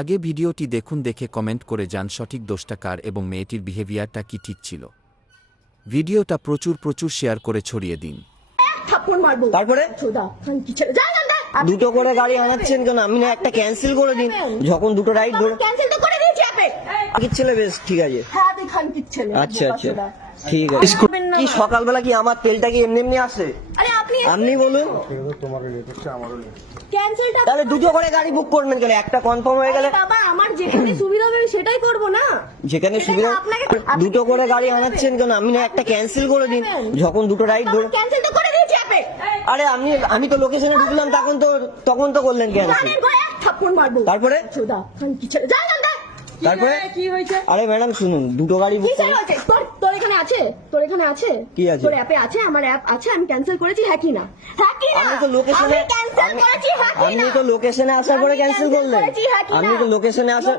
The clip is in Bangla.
আগে ভিডিওটি দেখুন, দেখে কমেন্ট করে যান সঠিক দোষটা কার এবং মেয়েটির বিহেভিয়ারটা কি ঠিক ছিল। ভিডিওটা প্রচুর শেয়ার করে ছড়িয়ে দিন। তারপরে দুটো করে গাড়ি আনাচ্ছেন কেন? আমি না একটা ক্যান্সেল করে দিন, যখন দুটো রাইড ধরে ছেলে। বেশ ঠিক আছে, আচ্ছা ঠিক আছে। কি সকালবেলা কি আমার তেলটা কি এমনি আসে? আপনি বলুন, তাহলে দুটো করে গাড়ি বুক করবেন কেন? একটা কনফার্ম হয়ে গেলে আমার যেখানে সুবিধা হবে সেটাই করবো না। যেখানে সুবিধা দুটো করে গাড়ি আনাচ্ছেন কেন? আমি না একটা ক্যান্সেল করে দিন, যখন দুটো রাইড ধরে। আরে আমি তো লোকেশনে ঢুকলাম, তখন তো করলেন ক্যান্সেল। তারপরে কি হয়েছে? আরে ম্যাডাম শুনুন, দুটো গাড়ি বুক করুন। তোর এখানে আছে কি আছে? তোর অ্যাপে আছে, আমার অ্যাপ আছে, আমি ক্যান্সেল করেছি। হ্যাঁ কি না? আমি তো লোকেশনে আসার পরে ক্যান্সেল করলেন। আমি তো লোকেশনে আসার